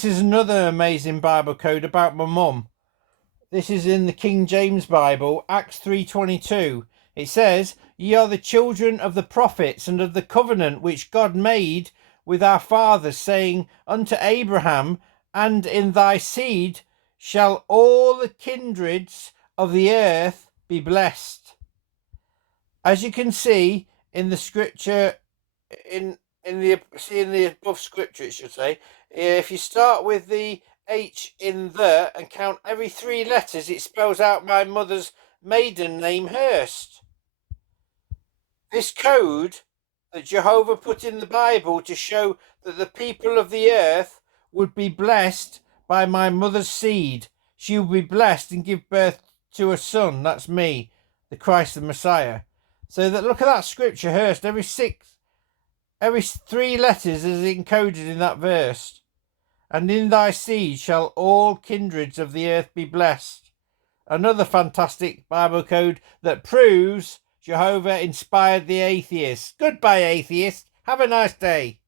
This is another amazing Bible code about my mum. This is in the King James Bible, Acts 3:22. It says, "Ye are the children of the prophets and of the covenant which God made with our fathers, saying unto Abraham, and in thy seed shall all the kindreds of the earth be blessed." As you can see in the scripture, in the above scripture, it should say, if you start with the H in the and count every 3 letters, it spells out my mother's maiden name, Hurst. This code that Jehovah put in the Bible to show that the people of the earth would be blessed by my mother's seed. She would be blessed and give birth to a son. That's me, the Christ the Messiah. So that, look at that scripture, Hurst. Every 3 letters is encoded in that verse. And in thy seed shall all kindreds of the earth be blessed. Another fantastic Bible code that proves Jehovah inspired the atheists. Goodbye, atheists. Have a nice day.